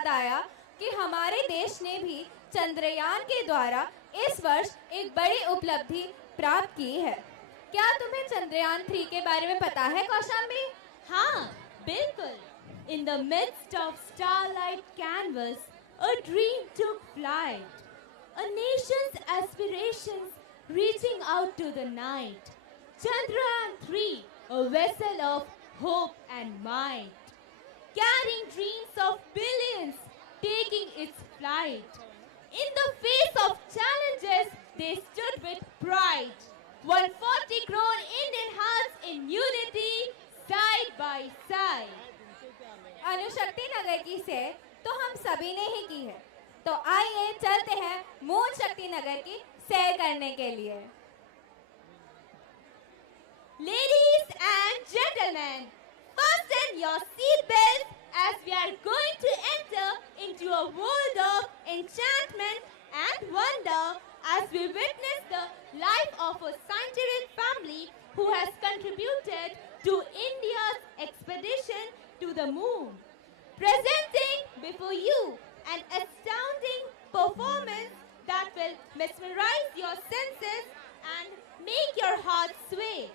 याद आया कि हमारे देश ने भी चंद्रयान के द्वारा इस वर्ष एक बड़ी उपलब्धि प्राप्त की है। क्या तुम्हें चंद्रयान 3 के बारे में पता है कौशाम्बी? हाँ, बिल्कुल। In the midst of starlight canvas, a dream took flight. A nation's aspirations reaching out to the night. Chandrayaan 3, a vessel of hope and might. Carrying dreams of billions, taking its flight. In the face of challenges, they stood with pride. 140 crore Indian hearts in unity, side by side. Anushakti नगर की सैर तो हम सभी ने ही की है, तो आइए चलते हैं मून शक्ति नगर की सैर करने के लिए। Ladies and gentlemen, fasten your seat belts as we are going to enter into a world of enchantment and wonder as we witness the life of a scientific family who has contributed to India's expedition to the moon. Presenting before you an astounding performance that will mesmerize your senses and make your heart sway.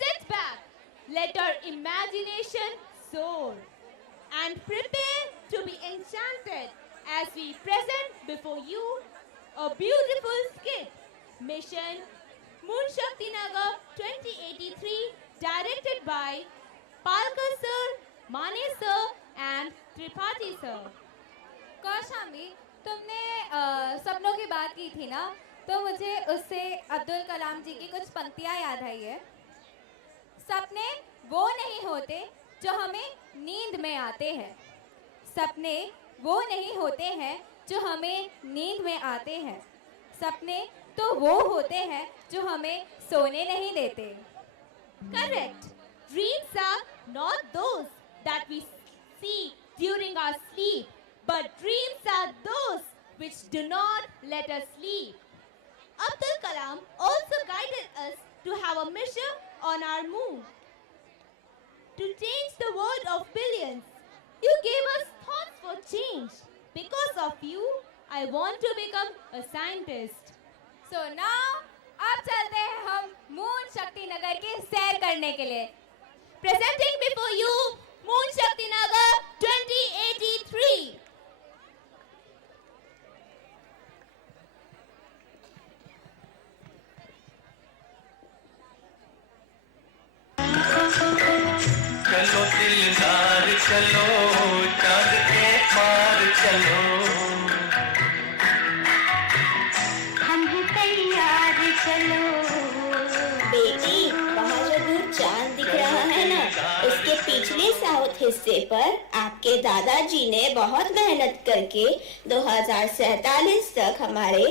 Sit back, let our imagination soar, and prepare to be enchanted as we present before you a beautiful skit, Mission Moon Shakti Nagar 2083, directed by Palkar sir, Mane sir and Tripathi sir. Kaushambi, तुमने सपनों की बात की थी ना, तो मुझे उससे अब्दुल कलाम जी की कुछ पंक्तियां याद आई है। सपने वो नहीं होते जो हमें नींद में आते हैं, सपने वो नहीं होते हैं जो हमें नींद में आते हैं, सपने तो वो होते हैं जो हमें सोने नहीं देते। Correct. Dreams are not those that we see during our sleep, but dreams are those which do not let us sleep. Abdul Kalam also guided us to have a mission on our moon, to change the world of billions. You gave us thoughts for change. Because of you, I want to become a scientist. So now, अब चलते हैं हम moon Shakti Nagar की सैर करने के लिए। Presenting before you Moon Shakti Nagar 2083. चलो दिलदार चलो, चांद के पार चलो, हम भी तैयार चलो। बेटी, वहाँ जो दूर चांद दिख रहा है ना, उसके पिछले साउथ हिस्से पर आपके दादाजी ने बहुत मेहनत करके 2047 तक हमारे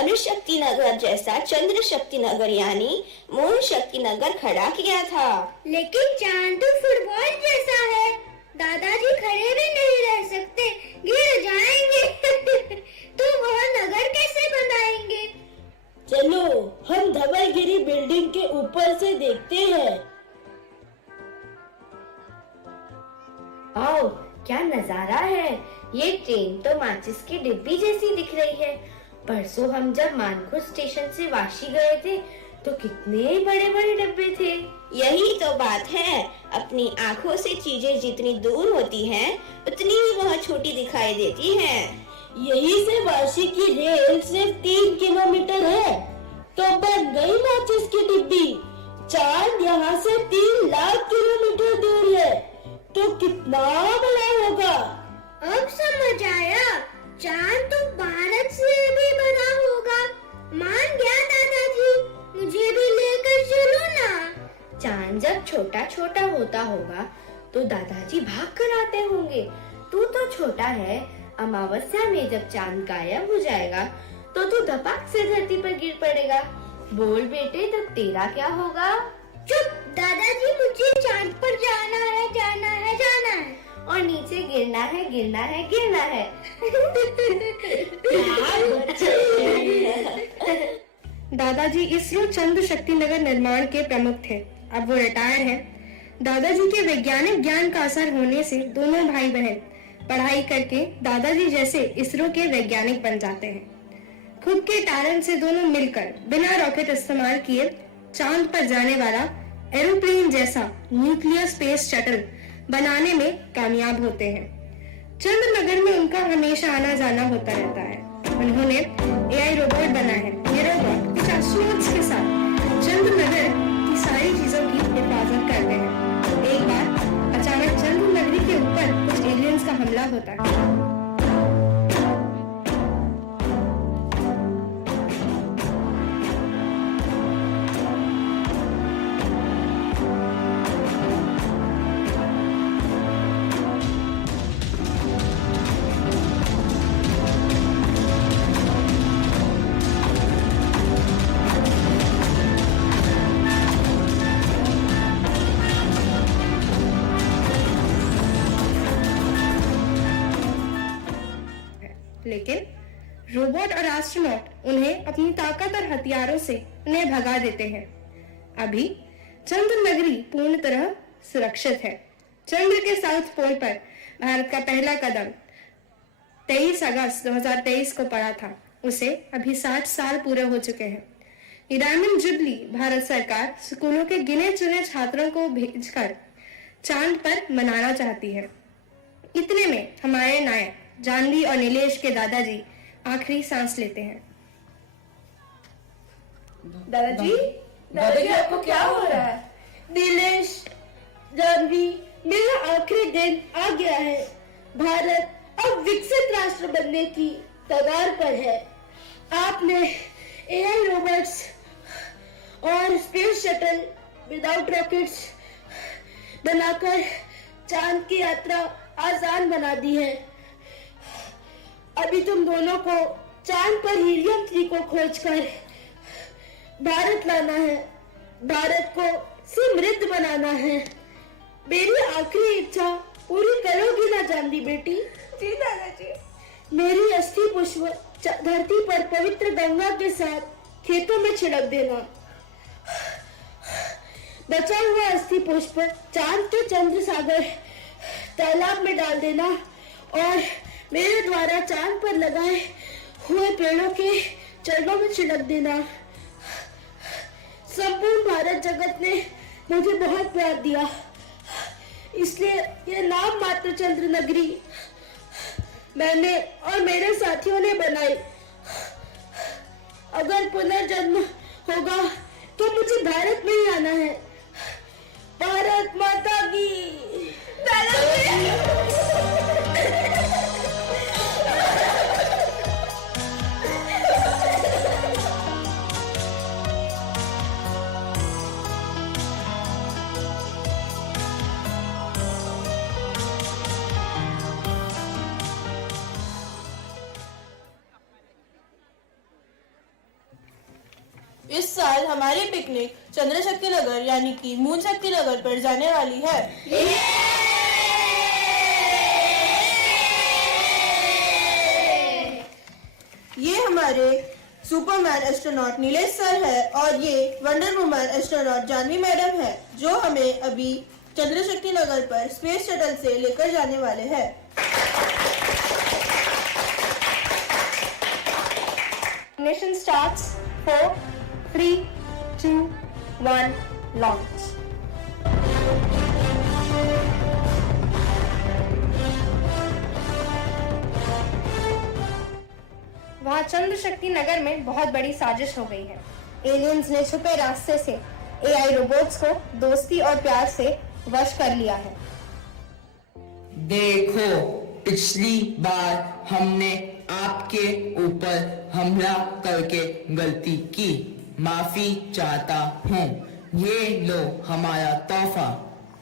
अणुशक्ति नगर जैसा चंद्र शक्ति नगर यानी मून शक्ति नगर खड़ा किया था। लेकिन चांद तो फुटबॉल जैसा है, दादाजी खड़े भी नहीं रह सकते, गिर जाएंगे। तो वह नगर कैसे बनाएंगे? चलो हम धवलगिरी बिल्डिंग के ऊपर से देखते हैं। आओ, क्या नजारा है। ये ट्रेन तो माचिस की डिब्बी जैसी दिख रही है। परसों हम जब मानखुर स्टेशन से वाशी गए थे तो कितने बड़े बड़े डिब्बे थे। यही तो बात है, अपनी आँखों से चीजें जितनी दूर होती हैं, उतनी ही वह छोटी दिखाई देती हैं। यही से वाशी की रेल सिर्फ 3 किलोमीटर है, तो बन गई माचिस की डिब्बी। चांद यहाँ से 3 लाख किलोमीटर दूर है, तो कितना बड़ा होगा। अब समझ आया, चांद तो भारत से भी बड़ा होगा। मान गया दादाजी, मुझे भी लेकर चलो ना। चांद जब छोटा छोटा होता होगा तो दादाजी भाग कर आते होंगे। तू तो छोटा है, अमावस्या में जब चांद गायब हो जाएगा तो तू धपाक से धरती पर गिर पड़ेगा। बोल बेटे, तब तेरा क्या होगा? चुप दादाजी, मुझे चांद पर जाना है, जाना है, जाना है। और नीचे गिरना है, गिरना है, गिरना है। दादाजी इसरो चंद्र शक्ति नगर निर्माण के प्रमुख थे। अब वो रिटायर हैं। दादाजी के वैज्ञानिक ज्ञान का असर होने से दोनों भाई बहन पढ़ाई करके दादाजी जैसे इसरो के वैज्ञानिक बन जाते हैं। खुद के टैलेंट से दोनों मिलकर बिना रॉकेट इस्तेमाल किए चांद पर जाने वाला एरोप्लेन जैसा न्यूक्लियर स्पेस शटल बनाने में कामयाब होते हैं। चंद्रनगर में उनका हमेशा आना जाना होता रहता है। उन्होंने एआई रोबोट बना है। ये रोबोट कुछ एस्ट्रोनॉट्स के साथ चंद्रनगर की सारी चीजों की हिफाजत करते हैं। एक बार अचानक चंद्रनगरी के ऊपर कुछ एलियंस का हमला होता है। लेकिन रोबोट और एस्ट्रोनॉट उन्हें अपनी ताकत और हथियारों से उन्हें भगा देते हैं। अभी चंद्रनगरी पूर्ण तरह सुरक्षित है। चंद्र के साउथ पोल पर भारत का पहला कदम 23 अगस्त 2023 को पड़ा था। उसे अभी 60 साल पूरे हो चुके हैं। ये डायमंड जुबली भारत सरकार स्कूलों के गिने चुने छात्रों को भेजकर चांद पर मनाना चाहती है। इतने में हमारे नायक जानवी और नीलेश के दादाजी आखिरी सांस लेते हैं। दादाजी आपको क्या हो रहा है? नीलेश, जानवी, मेरा आखिरी दिन आ गया है। भारत अब विकसित राष्ट्र बनने की कगार पर है। आपने एआई रोबोट्स और स्पेस शटल विदाउट रॉकेट्स बनाकर चांद की यात्रा आसान बना दी है। अभी तुम दोनों को चांद पर हीलियम 3 को खोजकर भारत लाना है। भारत को समृद्ध बनाना है। मेरी आखिरी इच्छा पूरी करोगी ना जानवी बेटी? जी दादाजी। मेरी अस्थि पुष्प धरती पर पवित्र गंगा के साथ खेतों में छिड़क देना। बचा हुआ अस्थि पुष्प चांद के चंद्र सागर तालाब में डाल देना और मेरे द्वारा चांद पर लगाए हुए पेड़ों के चरणों में छिड़क देना। संपूर्ण भारत जगत ने मुझे बहुत प्यार दिया, इसलिए ये नाम मात्र चंद्रनगरी मैंने और मेरे साथियों ने बनाई। अगर पुनर्जन्म होगा तो मुझे भारत में ही आना है। भारत माता की। इस साल हमारी पिकनिक चंद्रशक्ति नगर यानी कि मून शक्ति नगर पर जाने वाली है। ये हमारे सुपरमैन एस्ट्रोनॉट नीलेश सर है और ये wonder woman astronaut Jahnavi madam है, जो हमें अभी चंद्रशक्ति नगर पर स्पेस शटल से लेकर जाने वाले हैं। Ignition starts. 4, 3, 2, 1, launch. वहाँ चंद्रशक्ति नगर में बहुत बड़ी साजिश हो गई है। एलियंस ने छुपे रास्ते से एआई रोबोट्स को दोस्ती और प्यार से वश कर लिया है। देखो, पिछली बार हमने आपके ऊपर हमला करके गलती की, माफी चाहता हूँ। ये लो हमारा तोहफा।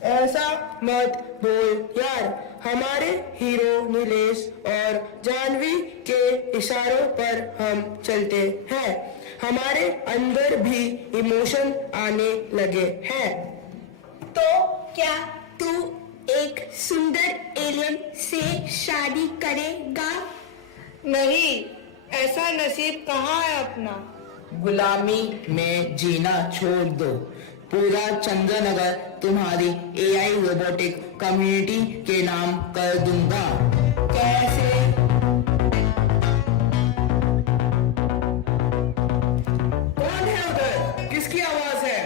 ऐसा मत बोल यार, हमारे हीरो नीलेश और जानवी के इशारों पर हम चलते हैं। हमारे अंदर भी इमोशन आने लगे हैं। तो क्या तू एक सुंदर एलियन से शादी करेगा? नहीं, ऐसा नसीब कहाँ है अपना। गुलामी में जीना छोड़ दो। पूरा चंद्रनगर तुम्हारी एआई रोबोटिक कम्युनिटी के नाम कर दूंगा। कैसे? कौन है उधर? किसकी आवाज है?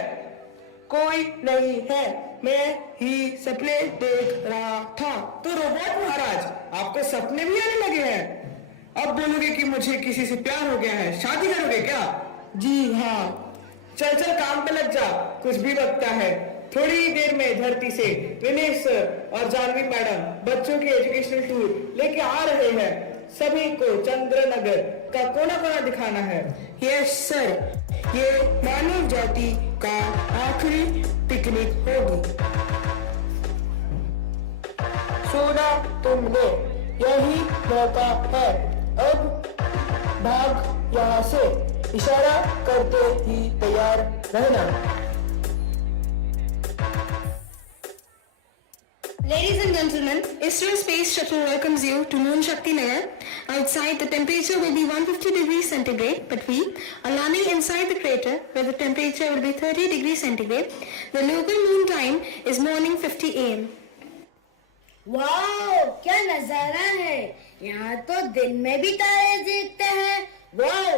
कोई नहीं है, मैं ही सपने देख रहा था। तो रोबोट महाराज, आपको सपने भी आने लगे हैं? अब बोलोगे कि मुझे किसी से प्यार हो गया है, शादी करोगे क्या? जी हाँ। चल चल काम पे लग जा, कुछ भी लगता है। थोड़ी देर में धरती से नीलेश सर और जानवी मैडम बच्चों के एजुकेशनल टूर लेके आ रहे हैं। सभी को चंद्रनगर का कोना कोना दिखाना है। यस सर, ये मानव जाति का आखिरी पिकनिक होगी। सोना तुम लो, यही मौका है। अब भाग यहाँ से, इशारा करते ही तैयार रहना। Ladies and gentlemen, ISRO Space Shuttle welcomes you to Moon Shakti Nagar. Outside, the temperature will be 150 degrees centigrade, but we are landing inside the crater where the temperature will be 30 degrees centigrade. The local moon time is morning 50 AM. Wow, क्या नजारा है! यहाँ तो दिन में भी तारे दिखते हैं। वाओ,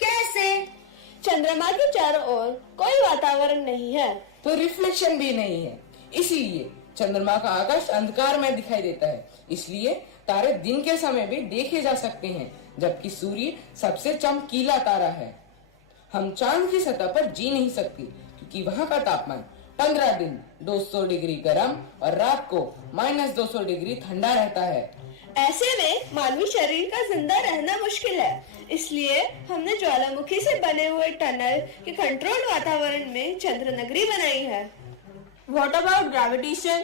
कैसे? चंद्रमा के चारों ओर कोई वातावरण नहीं है, तो रिफ्लेक्शन भी नहीं है, इसीलिए चंद्रमा का आकाश अंधकार में दिखाई देता है। इसलिए तारे दिन के समय भी देखे जा सकते हैं, जबकि सूर्य सबसे चमकीला तारा है। हम चांद की सतह पर जी नहीं सकते, क्योंकि वहाँ का तापमान 15 दिन 200 डिग्री गर्म और रात को -200 डिग्री ठंडा रहता है। ऐसे में मानवी शरीर का जिंदा रहना मुश्किल है। इसलिए हमने ज्वालामुखी से बने हुए टनल के कंट्रोल्ड वातावरण में चंद्रनगरी बनाई है। What about gravitation?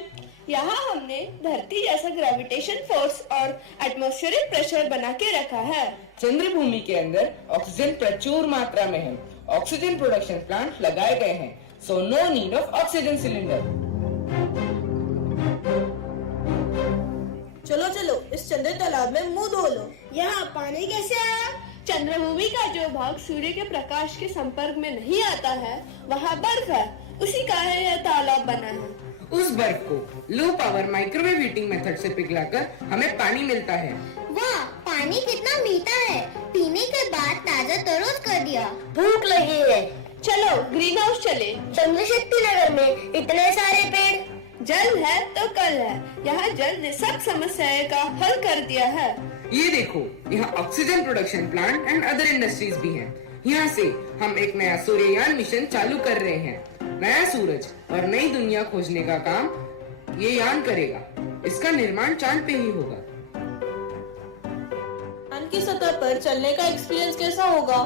यहाँ हमने धरती जैसा ग्रेविटेशन फोर्स और एटमॉस्फेरिक प्रेशर बना के रखा है। चंद्र भूमि के अंदर ऑक्सीजन प्रचुर मात्रा में है। ऑक्सीजन प्रोडक्शन प्लांट लगाए गए हैं, so no need of oxygen cylinder. चलो चलो, इस चंद्र तालाब में मुंह धो लो। यहाँ पानी कैसे आया? चंद्रभूमि का जो भाग सूर्य के प्रकाश के संपर्क में नहीं आता है, वहाँ बर्फ है, उसी का यह तालाब बना है। उस बर्फ को low power microwave heating method से पिघलाकर हमें पानी मिलता है। वाह, पानी कितना मीठा है! पीने के बाद ताजा तरोज कर दिया। भूख लगी है, चलो ग्रीन हाउस चले। चंद्रशक्ति नगर में इतने सारे पेड़। जल है तो कल है, यहाँ जल ने सब समस्याएं का हल कर दिया है। ये देखो, यहाँ oxygen production plant and other industries भी हैं। यहाँ से हम एक नया सूर्ययान मिशन चालू कर रहे हैं। नया सूरज और नई दुनिया खोजने का काम ये यान करेगा। इसका निर्माण चांद पे ही होगा। चांद की सतह पर चलने का एक्सपीरियंस कैसा होगा?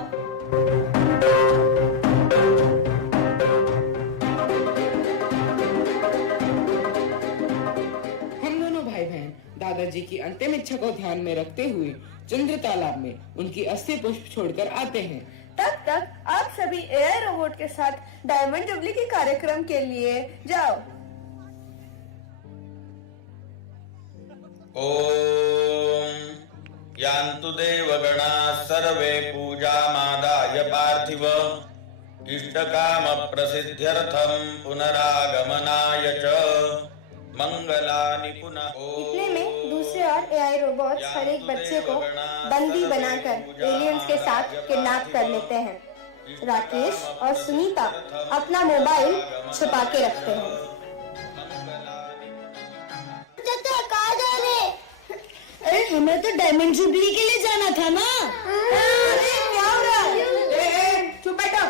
हम दोनों भाई बहन दादाजी की अंतिम इच्छा को ध्यान में रखते हुए चंद्र तालाब में उनकी अस्थि पुष्प छोड़कर आते हैं। तब तक आप सभी एआई रोबोट के साथ डायमंड जुबली के कार्यक्रम के लिए जाओ। ओम यान्तु देवगणा सर्वे पूजामादाय पार्थिव इष्टकाम प्रसिद्ध्यर्थम पुनरागमनाय च मंगलानि पुनः। इतने में दूसरी ओर एआई रोबोट्स हर एक बच्चे को बंदी बनाकर एलियंस के साथ किडनैप कर लेते हैं। राकेश और सुनीता अपना मोबाइल छुपा के रखते हैं। कहाँ जा रहे? अरे हमें तो डायमंड जुबली के लिए जाना था ना। क्या हो रहा है? चुप बैठो।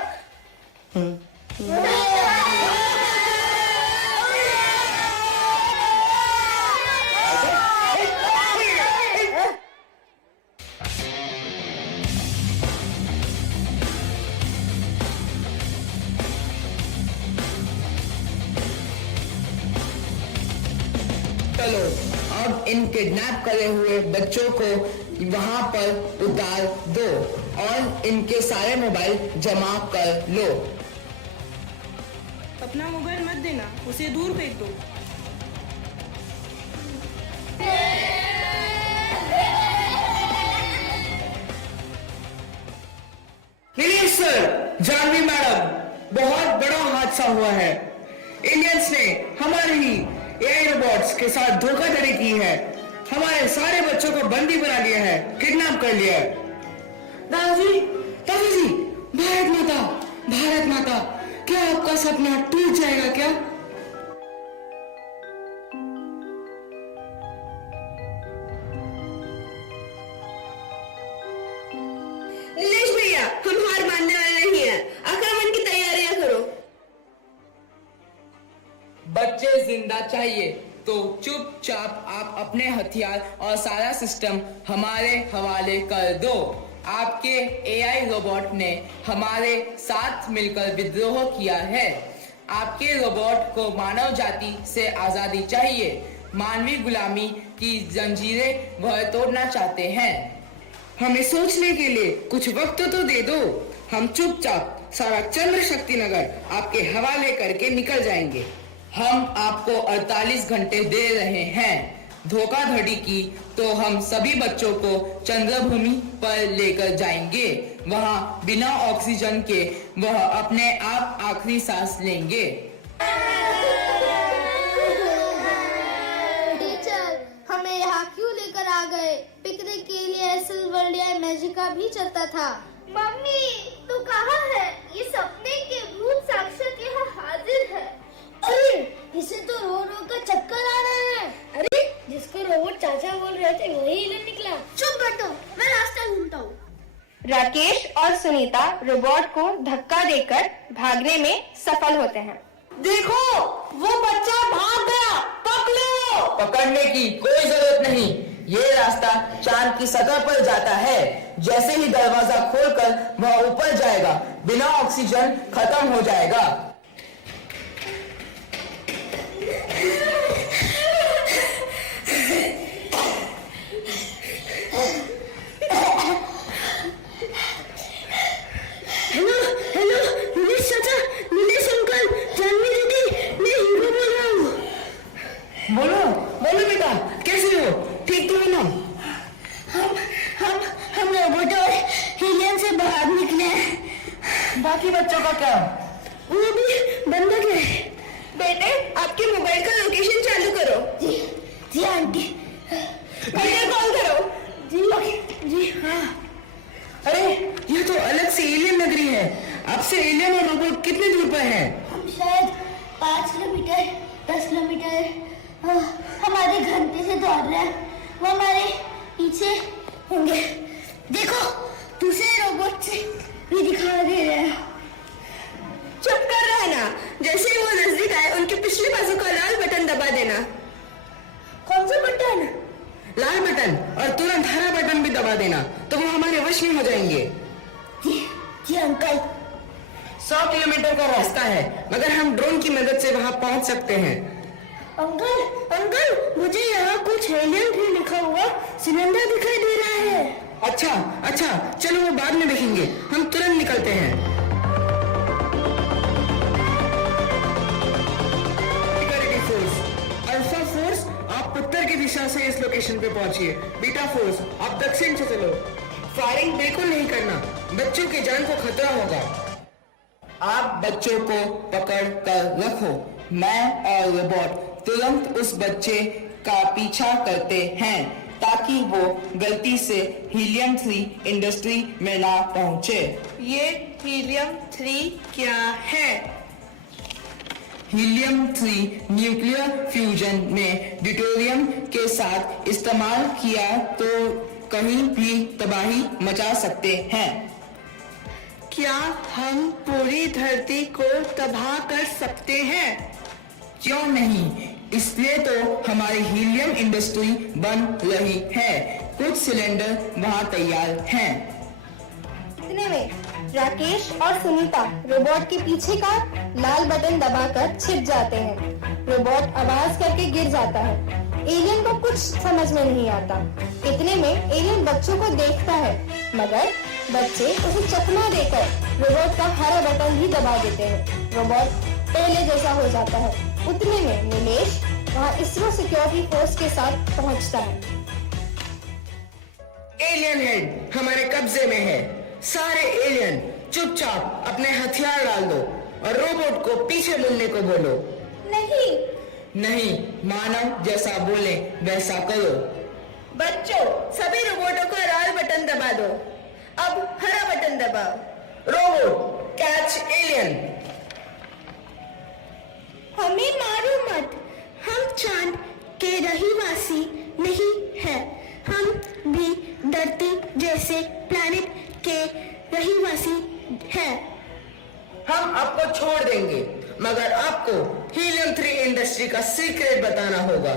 चलो अब इन किडनैप करे हुए बच्चों को वहां पर उतार दो और इनके सारे मोबाइल जमा कर लो। अपना मोबाइल मत देना, उसे दूर फेंक दो। नीलेश सर, जानवी मैडम, बहुत बड़ा हादसा हुआ है। एलियंस ने हमारे ही एआई रोबोट्स के साथ धोखाधड़ी की है। हमारे सारे बच्चों को बंदी बना लिया है, किडनैप कर लिया है। दादाजी, दादाजी, भारत माता, क्या आपका सपना टूट जाएगा क्या? नीलेश भैया, हम हार मानने वाले नहीं हैं। आक्रमण की तैयारियां करो। बच्चे जिंदा चाहिए तो चुपचाप आप अपने हथियार और सारा सिस्टम हमारे हवाले कर दो। आपके एआई रोबोट ने हमारे साथ मिलकर विद्रोह किया है। आपके रोबोट को मानव जाति से आजादी चाहिए। मानवीय गुलामी की जंजीरें वह तोड़ना चाहते हैं। हमें सोचने के लिए कुछ वक्त तो दे दो। हम चुपचाप सारा चंद्र शक्ति नगर आपके हवाले करके निकल जाएंगे। हम आपको 48 घंटे दे रहे हैं। धोखाधड़ी की तो हम सभी बच्चों को चंद्रभूमि पर लेकर जाएंगे। वहां बिना ऑक्सीजन के वह अपने आप आखिरी सांस लेंगे। टीचर, हमें यहाँ क्यों लेकर आ गए? पिकनिक के लिए सिल्वरिया मैजिका भी चलता था। मम्मी, तू कहाँ है? ये सपने के भूत साक्षात यहाँ हाजिर है। अरे, इसे तो रो रो कर चक्कर आ रहे हैं। अरे, जिसको रोबोट चाचा बोल रहे थे वही इधर निकला। चुप बैठो, मैं रास्ता ढूंढता हूँ। राकेश और सुनीता रोबोट को धक्का देकर भागने में सफल होते हैं। देखो, वो बच्चा भाग गया, पकड़ो। पकड़ने की कोई जरूरत नहीं। ये रास्ता चांद की सतह पर जाता है। जैसे ही दरवाजा खोलकर वह ऊपर जाएगा, बिना ऑक्सीजन खत्म हो जाएगा। हेलो, नीलेश चाचा, नीलेश अंकल, जानवी दीदी, मैं हीरो बोल रहा हूँ। बोलो बेटा, कैसे हो? ठीक तो हो ना? हम रोबोट और हीलियन से बाहर निकले हैं। बाकी बच्चों का क्या? वो भी बंधक है। बेटे, आपके मोबाइल का लोकेशन चालू करो। जी आंटी। वीडियो कॉल करो। जी हाँ। अरे, ये तो अलग से एलियन नगरी है। आपसे एलियन और रोबोट कितने दूर पर हैं? हम शायद 5 किलोमीटर 10 किलोमीटर हमारे घंटे से दौड़ रहे हैं। वो हमारे पीछे होंगे। देखो, दूसरे रोबोट से भी दिखा दे रहे हैं। चुप कर रहना। जैसे ही वो नजदीक आए, उनके पिछले बाजू का लाल बटन दबा देना। कौन सा बटन? लाल बटन, और तुरंत हरा बटन भी दबा देना, तो वो हमारे वश में हो जाएंगे। जी अंकल। 100 किलोमीटर का रास्ता है, मगर हम ड्रोन की मदद से वहाँ पहुँच सकते हैं। अंकल, मुझे यहाँ कुछ एलियन भी लिखा हुआ सिलेंडर दिखाई दे रहा है। अच्छा, चलो वो बाद में देखेंगे। हम तुरंत निकलते हैं। अल्फा फोर्स, आप उत्तर की दिशा से इस लोकेशन पे पहुंचिए। बीटा फोर्स, आप दक्षिण से चलो। फायरिंग बिल्कुल नहीं करना, बच्चों की जान को खतरा होगा। आप बच्चों को पकड़ कर रखो। मैं और रोबोट तुरंत उस बच्चे का पीछा करते हैं ताकि वो गलती से हीलियम 3 इंडस्ट्री में ना पहुंचे। ये हीलियम 3 क्या है? हीलियम 3 न्यूक्लियर फ्यूजन में ड्यूटेरियम के साथ इस्तेमाल किया तो कहीं भी तबाही मचा सकते हैं। क्या हम पूरी धरती को तबाह कर सकते हैं? क्यों नहीं, इसलिए तो हमारी हीलियम इंडस्ट्री बन रही है। कुछ सिलेंडर वहाँ तैयार हैं। इतने में राकेश और सुनीता रोबोट के पीछे का लाल बटन दबाकर छिप जाते हैं। रोबोट आवाज करके गिर जाता है। एलियन को कुछ समझ में नहीं आता। इतने में एलियन बच्चों को देखता है, मगर बच्चे उसे चकमा देकर रोबोट का हरा बटन भी दबा देते हैं। रोबोट पहले जैसा हो जाता है। उतने में नीलेश वहाँ इसरो सिक्योरिटी फोर्स के साथ पहुँचता है। एलियन हेड हमारे कब्जे में है। सारे एलियन चुपचाप अपने हथियार डाल दो और रोबोट को पीछे मुड़ने को बोलो। नहीं, नहीं, मानव जैसा बोले वैसा करो। बच्चों, सभी रोबोटों को लाल बटन दबा दो। अब हरा बटन दबाओ। Robot catch alien. हमें मारो मत, हम चांद के रहीवासी नहीं हैं। हम भी धरती जैसे प्लैनेट के रहीवासी हैं। हम आपको छोड़ देंगे, मगर आपको हीलियम 3 इंडस्ट्री का सीक्रेट बताना होगा।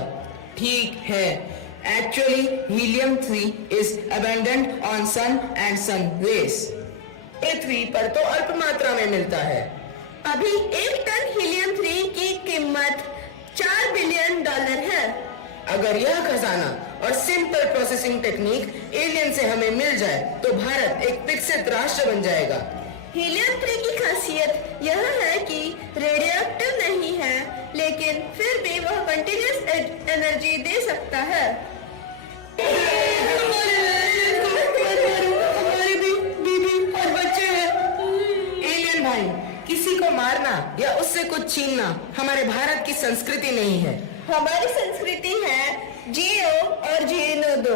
ठीक है, actually helium 3 is abundant on sun and sun rays. पृथ्वी पर तो अल्प मात्रा में मिलता है। अभी 1 टन हीलियम 3 की कीमत $4 बिलियन है। अगर यह खजाना और सिंपल प्रोसेसिंग टेक्निक एलियन से हमें मिल जाए तो भारत एक विकसित राष्ट्र बन जाएगा। हीलियम 3 की खासियत यह है कि रेडियोएक्टिव नहीं है, लेकिन फिर भी वह कंटीन्यूअस एनर्जी दे सकता है। हमारी भी बीवी और बच्चे हैं। एलियन भाई, किसी को मारना या उससे कुछ छीनना हमारे भारत की संस्कृति नहीं है। हमारी संस्कृति है जियो और जीने दो।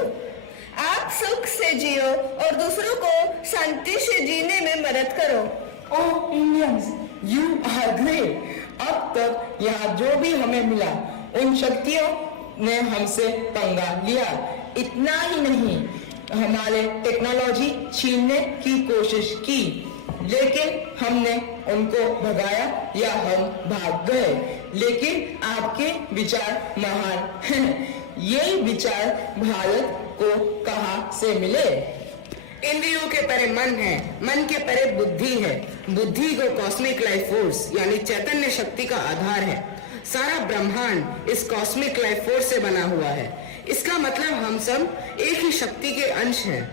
आप सुख से जियो और दूसरों को शांति से जीने में मदद करो। ओह इंडियंस, यू आर ग्रेट। अब तक यहाँ जो भी हमें मिला उन शक्तियों ने हमसे पंगा लिया। इतना ही नहीं, हमारे टेक्नोलॉजी छीनने की कोशिश की, लेकिन हमने उनको भगाया या हम भाग गए। लेकिन आपके विचार महान हैं। ये विचार भारत को कहाँ से मिले? इंद्रियों के परे मन है, मन के परे बुद्धि है। बुद्धि को कॉस्मिक लाइफ फोर्स यानी चैतन्य शक्ति का आधार है। सारा ब्रह्मांड इस कॉस्मिक लाइफ फोर्स से बना हुआ है। इसका मतलब हम सब एक ही शक्ति के अंश हैं।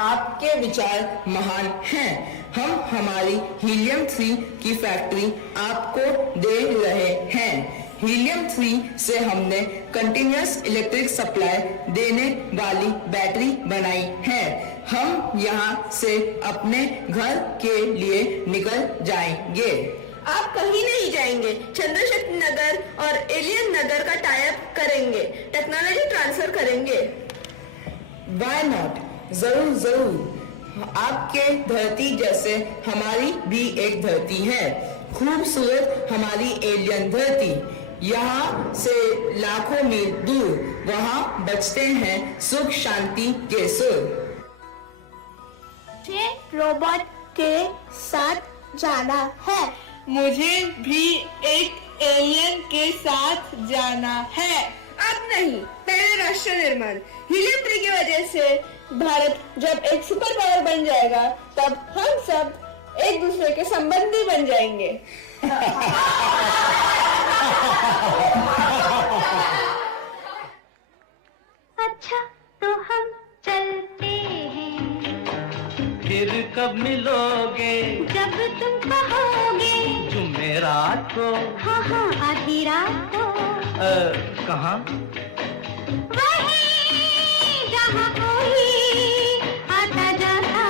आपके विचार महान हैं। हम हमारी हीलियम 3 की फैक्ट्री आपको दे रहे हैं। हीलियम 3 से हमने कंटिन्यूअस इलेक्ट्रिक सप्लाई देने वाली बैटरी बनाई है। हम यहाँ से अपने घर के लिए निकल जाएंगे। आप कहीं नहीं जाएंगे। चंद्रशक्ति नगर और एलियन नगर का टाई अप करेंगे, टेक्नोलॉजी ट्रांसफर करेंगे। Why not? जरूर जरूर। आपके धरती जैसे हमारी भी एक धरती है, खूबसूरत हमारी एलियन धरती। यहाँ से लाखों मील दूर वहाँ बजते हैं सुख शांति के सुर। मुझे रोबोट के साथ जाना है। मुझे भी एक एलियन के साथ जाना है। अब नहीं, पहले राष्ट्र निर्माण। हीलियम 3 की वजह से भारत जब एक सुपर पावर बन जाएगा, तब हम सब एक दूसरे के संबंधी बन जाएंगे। अच्छा, तो हम चलते हैं। फिर कब मिलोगे? जब तुम कहोगे। जुमेरात को? हाँ हाँ, आधी रात को। कहाँ? वहीं जहाँ कोई आता जाता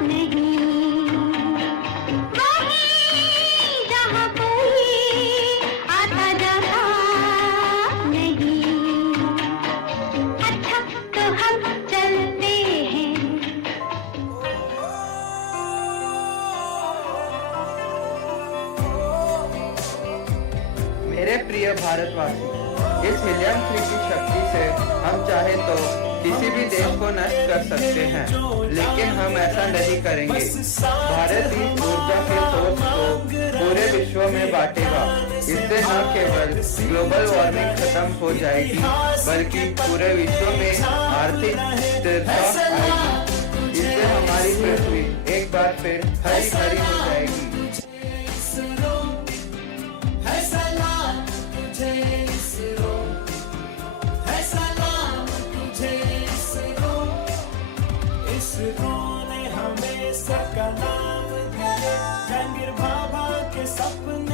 नहीं। वहीं जहाँ कोई आता जाता नहीं। अच्छा, तो हम चलते हैं। मेरे प्रिय भारतवासी, इस हीलियम 3 की शक्ति से हम चाहे तो किसी भी देश को नष्ट कर सकते हैं, लेकिन हम ऐसा नहीं करेंगे। भारत इस ऊर्जा के सोर्स को पूरे विश्व में बांटेगा। इससे न केवल ग्लोबल वार्मिंग खत्म हो जाएगी, बल्कि पूरे विश्व में आर्थिक स्थिरता आएगी। इससे हमारी पृथ्वी एक बार फिर हरी भरी हो जाएगी। इसरो ने हमें सबका नाम दिया, जहांगीर बाबा के सपने